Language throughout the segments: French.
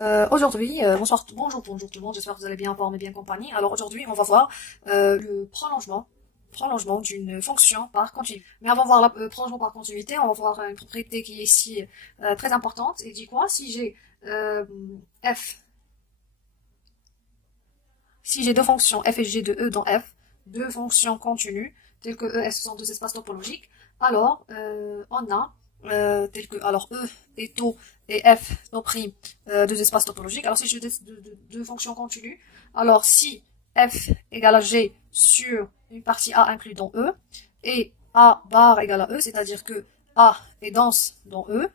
Aujourd'hui, bonjour tout le monde, j'espère que vous allez bien en forme et bien compagnie. Alors aujourd'hui, on va voir le prolongement d'une fonction par continu. Mais avant de voir le prolongement par continuité, on va voir une propriété qui est ici très importante. Et dit quoi? F, si j'ai deux fonctions f et g de e dans f, deux fonctions continues, telles que e, f sont deux espaces topologiques, alors on a alors E et taux et F nos primes deux espaces topologiques. Alors si j'ai deux fonctions continues, alors si F égale à G sur une partie A inclus dans E et A bar égale à E, c'est-à-dire que A est dense dans E,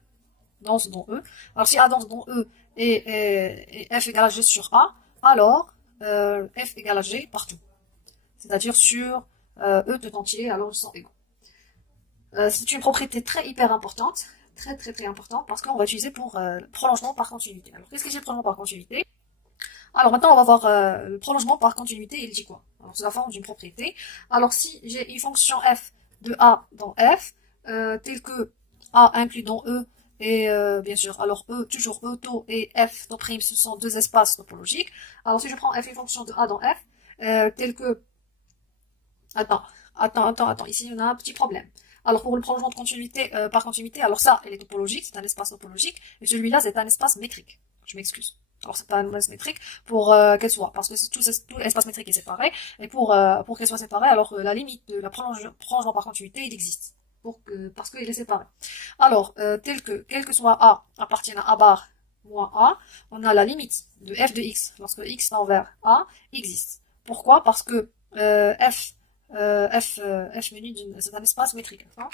alors si A dense dans E et F égale à G sur A, alors F égale à G partout, c'est-à-dire sur E tout entier, alors ils sont égaux. C'est une propriété très hyper importante, très importante, parce qu'on va utiliser pour prolongement par continuité. Alors qu'est-ce que c'est le prolongement par continuité? Alors maintenant on va voir le prolongement par continuité, il dit quoi? Alors c'est la forme d'une propriété. Alors si j'ai une fonction f de a dans f, telle que a inclus dans e, et bien sûr, alors e, toujours e taux et f taux prime, ce sont deux espaces topologiques. Alors si je prends f une fonction de a dans f, telle que... Attends, ici on a un petit problème. Alors pour le prolongement de continuité par continuité, alors ça, elle est topologique, c'est un espace topologique, et celui-là, c'est un espace métrique. Je m'excuse. Alors c'est pas un espace métrique pour qu'elle soit, parce que tout l'espace métrique est séparé, et pour qu'elle soit séparée, alors la limite de la prolongement par continuité, il existe, parce qu'il est séparé. Alors, quel que soit A appartient à A bar moins A, on a la limite de f de x, lorsque x tend vers A, existe. Pourquoi? Parce que f menu c'est un espace métrique. Hein.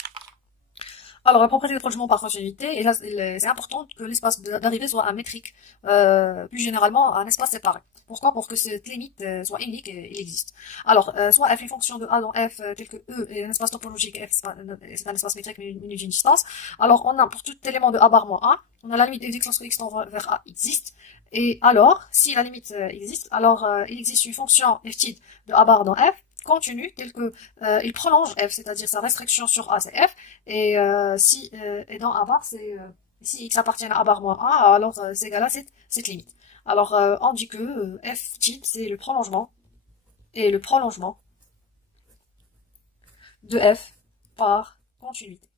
Alors, la propriété de prolongement par continuité, et là, c'est important que l'espace d'arrivée soit un métrique, plus généralement un espace séparé. Pourquoi? Pour que cette limite soit unique et il existe. Alors, soit f une fonction de a dans f, tel que e est un espace topologique, f c'est un espace métrique menu d'une distance. Alors, on a pour tout élément de a bar moins a, on a la limite de x lorsque x tend vers a existe. Et alors, si la limite existe, alors il existe une fonction f tilde de a bar dans f, continue tel que il prolonge f, c'est-à-dire sa restriction sur a c'est f, et et dans a bar c'est si x appartient à a bar moins a, alors c'est égal à cette limite. Alors on dit que f tilde c'est le prolongement de f par continuité.